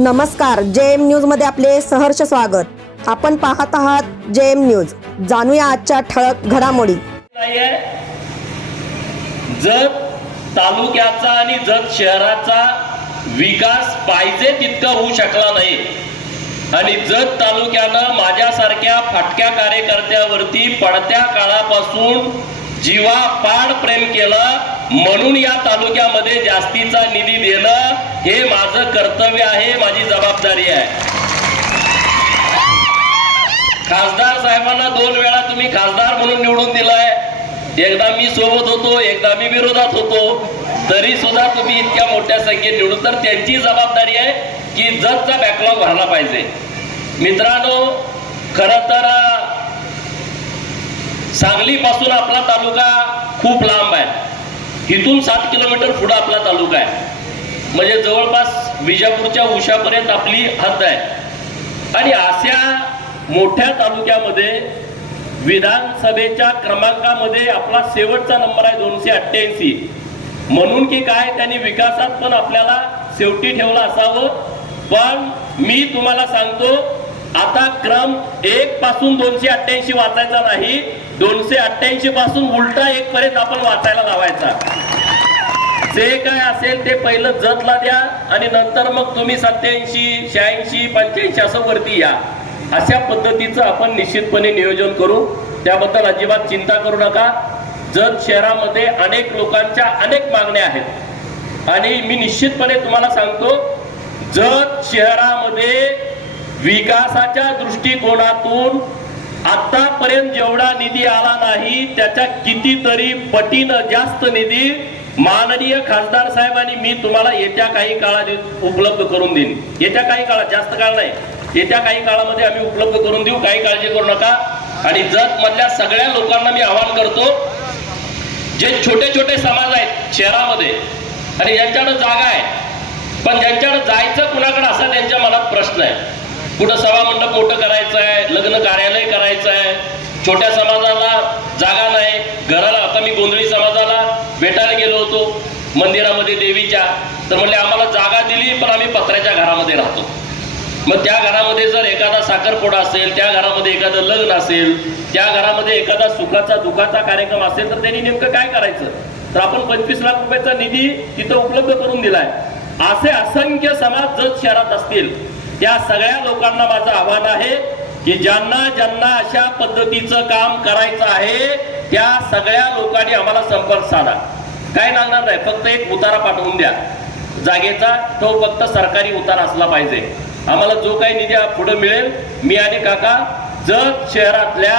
नमस्कार, JM news मध्ये आपले सहर्ष स्वागत। आपण पाहत आहात जेएम न्यूज। जाणूया आजच्या ठळक घडामोडी। जत तालुक्याचा आणि जत शहराचा विकास पाहिजे तितका होऊ शकला नाही आणि जत तालुक्यानं माझ्यासारख्या फाटक्या कार्यकर्त्यावरती पडत्या काळापासून जीवापाड प्रेम केलं, म्हणून या तालुक्यामध्ये जास्तीचा निधी देणं हे माझं कर्तव्य आहे, माझी जबाबदारी आहे। खासदार साहेबांना 2 वेळा तुम्ही खासदार म्हणून निवडून दिलाय, एकदा मी सोबत होतो, एकदा मी विरोधात होतो, तरी सुद्धा तुम्ही इतक्या मोठ्या संख्येने निवडून, तर त्यांची जबाबदारी आहे की जतचा बॅकलॉग भरला पाहिजे। मित्रांनो, खरं तर सांगली पासून आपला तालुका खूप लांब आहे, इथून 7 किलोमीटर पुढे आपला तालुका आहे, म्हणजे जवळपास विजापूरच्या उशापर्यंत आपली हद्द आहे। आणि अशा मोठ्या तालुक्यामध्ये विधानसभेच्या क्रमांकामध्ये आपला शेवटचा नंबर आहे 288, म्हणून की काय त्यांनी विकासात पण आपल्याला शेवटी ठेवला असावं। पण मी तुम्हाला सांगतो, आता क्रम 1 पासून 288 वाचायचा नाही, 288 पासून उलटा 1 पर्यंत आपण वाचायला लावायचा। जे काय असेल ते पहिलं जतला द्या आणि नंतर मग तुम्ही 87, 86, 85 असं वरती या। अशा पद्धतीचं आपण निश्चितपणे नियोजन करू, त्याबद्दल अजिबात चिंता करू नका। जत शहरामध्ये अनेक लोकांच्या अनेक मागण्या आहेत आणि मी निश्चितपणे तुम्हाला सांगतो, जत शहरामध्ये विकासाच्या दृष्टिकोनातून आतापर्यंत जेवढा निधी आला नाही त्याच्या कितीतरी पटीनं जास्त निधी माननीय खासदार साहेबांनी मी तुम्हाला येत्या काही काळात उपलब्ध करून देईन। येत्या काही काळात, जास्त काळ नाही, येत्या काही काळामध्ये आम्ही उपलब्ध करून देऊ, काही काळजी करू नका। आणि जत मधल्या सगळ्या लोकांना मी आवाहन करतो, जे छोटे छोटे समाज आहेत शहरामध्ये आणि ज्यांच्याकडे जागा आहे पण ज्यांच्याकडे जायचं कुणाकडे असा त्यांच्या मनात प्रश्न आहे, कुठं सभा मंडप मोठं करायचं आहे, लग्न कार्यालय करायचं आहे, छोट्या समाजाला जागा नाही, घराला। आता मी गोंधळी समाजाला भेटायला गेलो होतो मंदिरामध्ये देवीच्या, तर म्हणले आम्हाला जागा दिली पण आम्ही पत्र्याच्या घरामध्ये राहतो। मग त्या घरामध्ये जर एखादा साखरपुडा असेल, त्या घरामध्ये एखादं लग्न असेल, त्या घरामध्ये एखादा सुखाचा दुखाचा कार्यक्रम असेल, तर त्यांनी नेमकं काय करायचं? तर आपण 25 लाख रुपयाचा निधी तिथं उपलब्ध करून दिलाय। असे असंख्य समाज जत शहरात असतील, त्या सगळ्या लोकांना माझं आव्हान आहे की ज्यांना ज्यांना अशा पद्धतीचं काम करायचं आहे त्या सगळ्या लोकांनी आम्हाला संपर्क साधा। काय लागणार नाही, फक्त एक उतारा पाठवून द्या जागेचा, तो फक्त सरकारी उतारा असला पाहिजे। आम्हाला जो काही निधी पुढे मिळेल, मी आणि काका जत शहरातल्या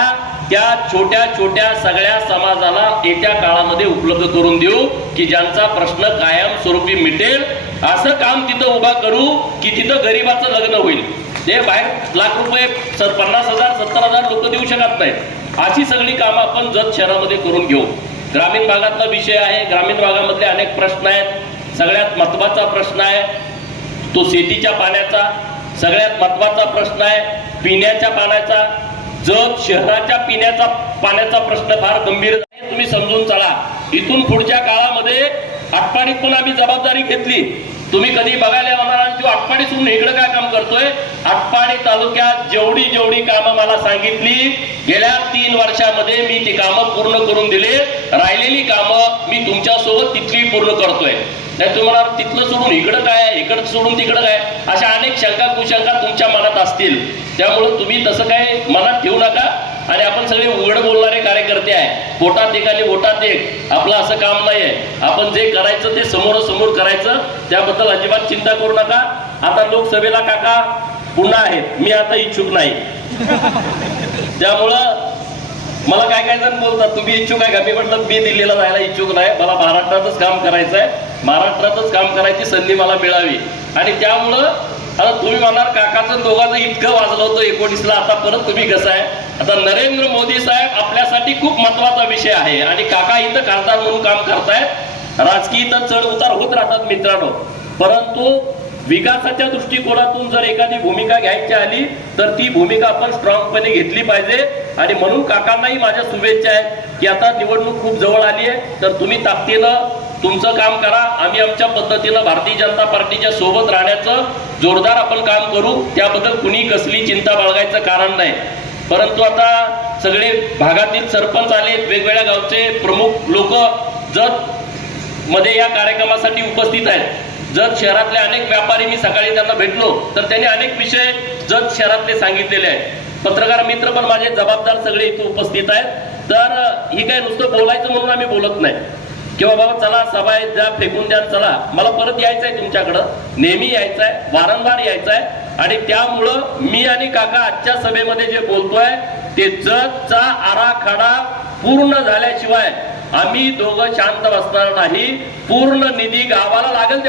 त्या छोट्या छोट्या सगळ्या समाजाला येत्या काळामध्ये उपलब्ध करून देऊ की ज्यांचा प्रश्न कायमस्वरूपी मिटेल। असं काम तिथं उभा करू की तिथं गरीबाचं लग्न होईल। ते बाहेर लाख रुपये 50,000 70,000 लोक देऊ शकत नाहीत, अशी सगळी कामं आपण जत शहरामध्ये करून घेऊ। ग्रामीण भागातला विषय आहे, ग्रामीण भागामधले अनेक प्रश्न आहेत। सगळ्यात महत्वाचा प्रश्न आहे तो शेतीच्या पाण्याचा, सगळ्यात महत्वाचा प्रश्न आहे पिण्याच्या पाण्याचा। जत शहराच्या पिण्याचा पाण्याचा प्रश्न फार गंभीर आहे, तुम्ही समजून चला। इथून पुढच्या काळामध्ये आटपाडीत पण आम्ही जबाबदारी घेतली, तुम्ही कधी बघायला येणार की आटपाडी सोडून इकडे काय काम करतोय। आटपाडी तालुक्यात जेवढी कामं मला सांगितली गेल्या 3 वर्षामध्ये मी ती कामं पूर्ण करून दिले, राहिलेली कामं मी तुमच्या सोबत तिथली पूर्ण करतोय। नाही तुम्हाला तिथलं सोडून इकडं काय, इकडं सोडून तिकडं काय, अशा अनेक शंका कुशंका तुमच्या मनात असतील, त्यामुळे तुम्ही तसं काय मनात ठेवू नका। आणि आपण सगळे उघड बोलणारे कार्यकर्ते आहे, पोटात एक आणि वोटात एक, आपलं असं काम नाहीये। आपण जे करायचं ते समोरासमोर करायचं, त्याबद्दल अजिबात चिंता करू नका। आता लोकसभेला काका पुन्हा आहेत, मी आता इच्छुक नाही त्यामुळं मला काय जण बोलतात तुम्ही इच्छुक आहे का, मी म्हटलं मी दिल्लीला जायला इच्छुक नाही, मला महाराष्ट्रातच काम करायचं आहे, महाराष्ट्रातच काम करायची संधी मला मिळावी। आणि त्यामुळं आता तुम्ही म्हणणार काकाचं दोघांचं इतकं वाजलं होतं 19ला, आता परत तुम्ही कसं आहे? आता नरेंद्र मोदी साहेब आपल्यासाठी खूप महत्वाचा विषय आहे आणि काका इथं खासदार म्हणून काम करतायत। राजकीय तर चढ उतार होत राहतात मित्रांनो, परंतु विकासाच्या दृष्टिकोनातून जर एखादी भूमिका घ्यायची आली तर ती भूमिका आपण स्ट्रॉंगपणे घेतली पाहिजे। आणि म्हणून काकांनाही माझ्या शुभेच्छा आहेत की आता निवडणूक खूप जवळ आली आहे, तर तुम्ही ताकदीनं तुमचं काम करा, आम्ही आमच्या पद्धतीनं भारतीय जनता पार्टीच्या सोबत राहण्याचं जोरदार आपण काम करू, त्याबद्दल कुणी कसली चिंता बाळगायचं कारण नाही. परंतु आता सगळे भागातील सरपंच आले, वेगवेगळ्या गावचे प्रमुख लोक जत मध्ये या कार्यक्रमासाठी उपस्थित आहेत. जत शहरातले अनेक व्यापारी, मी सकाळी त्यांना भेटलो तर त्यांनी अनेक विषय जत शहरातले सांगितलेले आहेत. पत्रकार मित्र पण माझे जबाबदार सगळे इथे उपस्थित आहेत. तर ही काय नुसतं बोलायचं म्हणून आम्ही बोलत नाही किंवा बाबा चला सभा द्या, फेकून द्या, चला मला परत यायचं आहे तुमच्याकडं, नेहमी यायचं आहे, वारंवार यायचं आहे. आणि त्यामुळं मी आणि काका आजच्या सभेमध्ये जे बोलतोय ते जतचा आराखडा पूर्ण झाल्याशिवाय आम्ही दोघं शांत बसणार नाही. पूर्ण निधी गावाला लागेल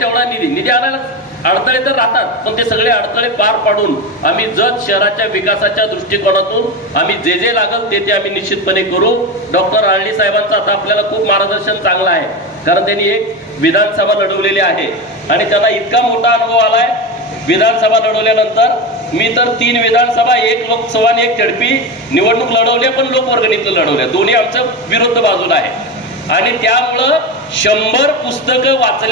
तेवढा निधी आणायला अडथळे तर राहतात, पण ते सगळे अडथळे पार पाडून आम्ही जत शहराच्या विकासाच्या दृष्टिकोनातून आम्ही जे लागेल ते आम्ही निश्चितपणे करू. डॉक्टर आळणी साहेबांचं आता आपल्याला खूप मार्गदर्शन चांगलं आहे, कारण त्यांनी एक विधानसभा लढवलेली आहे आणि त्यांना इतका मोठा अनुभव आलाय. विधानसभा लढवल्यानंतर मी तर 3 विधानसभा, 1 लोकसभा आणि 1 झडपी निवडणूक लढवल्या, पण लोकवर्गणीतलं लढवल्या, दोन्ही आमच्या विरुद्ध बाजूला आहे. आणि त्यामुळं 100 पुस्तकं वाचल्या